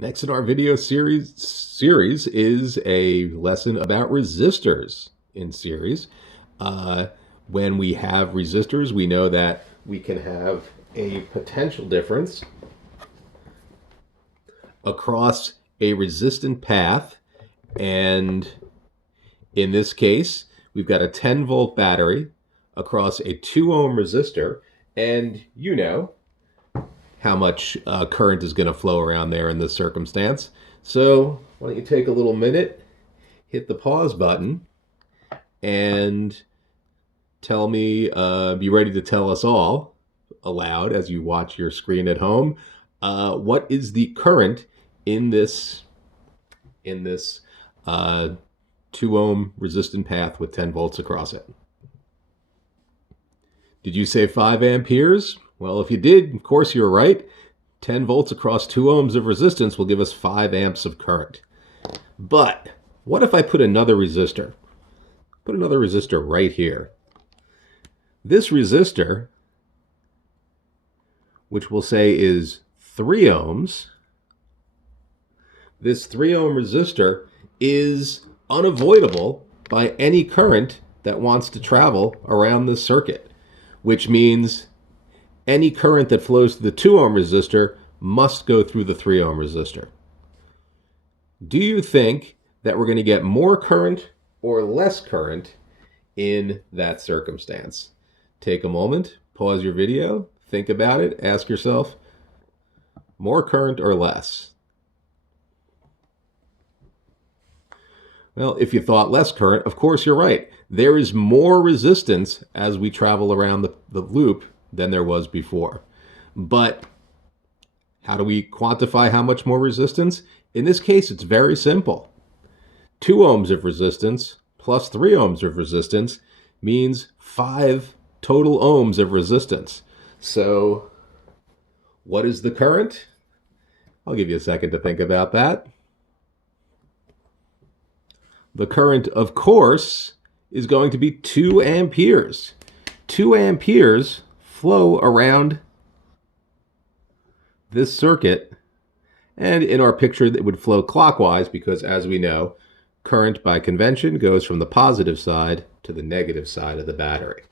Next in our video series is a lesson about resistors in series. Uh, when we have resistors, we know that we can have a potential difference across a resistant path. And in this case, we've got a 10 volt battery across a 2 ohm resistor. And you know how much current is going to flow around there in this circumstance. So why don't you take a little minute, hit the pause button, and tell me, be ready to tell us all aloud as you watch your screen at home, what is the current in this 2 ohm resistant path with 10 volts across it. Did you say 5 amperes? Well, if you did, of course you were right. 10 volts across 2 ohms of resistance will give us 5 amps of current. But what if I put another resistor? Put another resistor right here. This resistor, which we'll say is 3 ohms, this 3 ohm resistor is unavoidable by any current that wants to travel around this circuit, which means any current that flows through the 2 ohm resistor must go through the 3 ohm resistor. Do you think that we're going to get more current or less current in that circumstance? Take a moment, pause your video, think about it, ask yourself, more current or less? Well, if you thought less current, of course you're right. There is more resistance as we travel around the loop than there was before. But how do we quantify how much more resistance? In this case, it's very simple. 2 ohms of resistance plus 3 ohms of resistance means 5 total ohms of resistance. So what is the current? I'll give you a second to think about that. The current, of course, is going to be 2 amperes. 2 amperes flow around this circuit, and in our picture it would flow clockwise because, as we know, current by convention goes from the positive side to the negative side of the battery.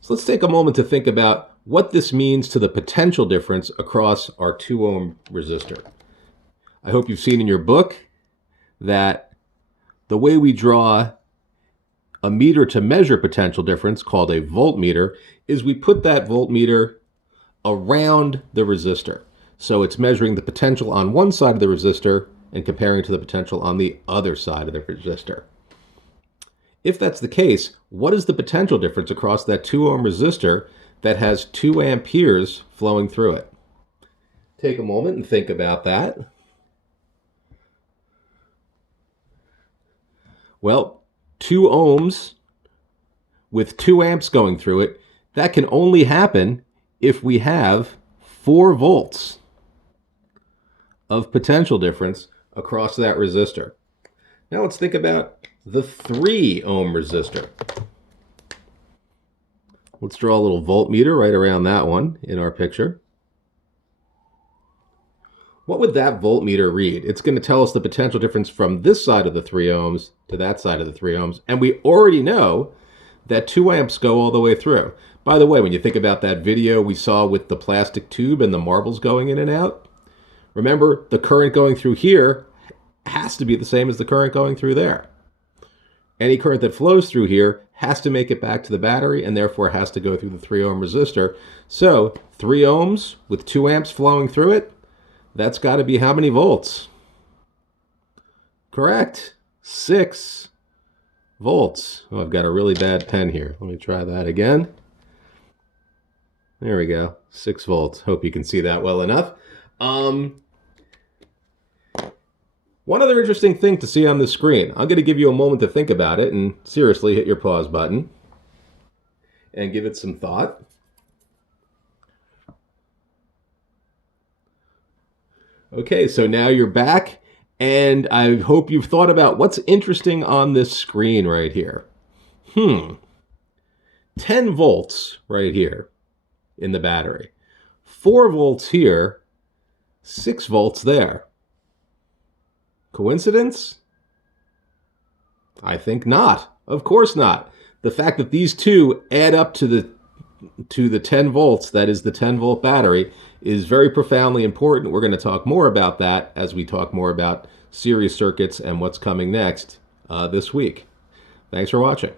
So let's take a moment to think about what this means to the potential difference across our 2 ohm resistor. I hope you've seen in your book that the way we draw a meter to measure potential difference, called a voltmeter, is we put that voltmeter around the resistor. So it's measuring the potential on one side of the resistor and comparing to the potential on the other side of the resistor. If that's the case, what is the potential difference across that 2 ohm resistor that has 2 amperes flowing through it? Take a moment and think about that. Well, 2 ohms with 2 amps going through it, that can only happen if we have 4 volts of potential difference across that resistor. Now let's think about the 3 ohm resistor. Let's draw a little voltmeter right around that one in our picture. What would that voltmeter read? It's going to tell us the potential difference from this side of the 3 ohms to that side of the 3 ohms. And we already know that 2 amps go all the way through. By the way, when you think about that video we saw with the plastic tube and the marbles going in and out, remember the current going through here has to be the same as the current going through there. Any current that flows through here has to make it back to the battery and therefore has to go through the 3 ohm resistor. So 3 ohms with 2 amps flowing through it, that's got to be how many volts? Correct. 6 volts. Oh, I've got a really bad pen here. Let me try that again. There we go. 6 volts. Hope you can see that well enough. One other interesting thing to see on the screen. I'm going to give you a moment to think about it and seriously hit your pause button and give it some thought. Okay, so now you're back, and I hope you've thought about what's interesting on this screen right here. 10 volts right here in the battery. 4 volts here, 6 volts there. Coincidence? I think not. Of course not. The fact that these two add up to the 10 volts, that is the 10-volt battery, is very profoundly important. We're going to talk more about that as we talk more about series circuits and what's coming next this week. Thanks for watching.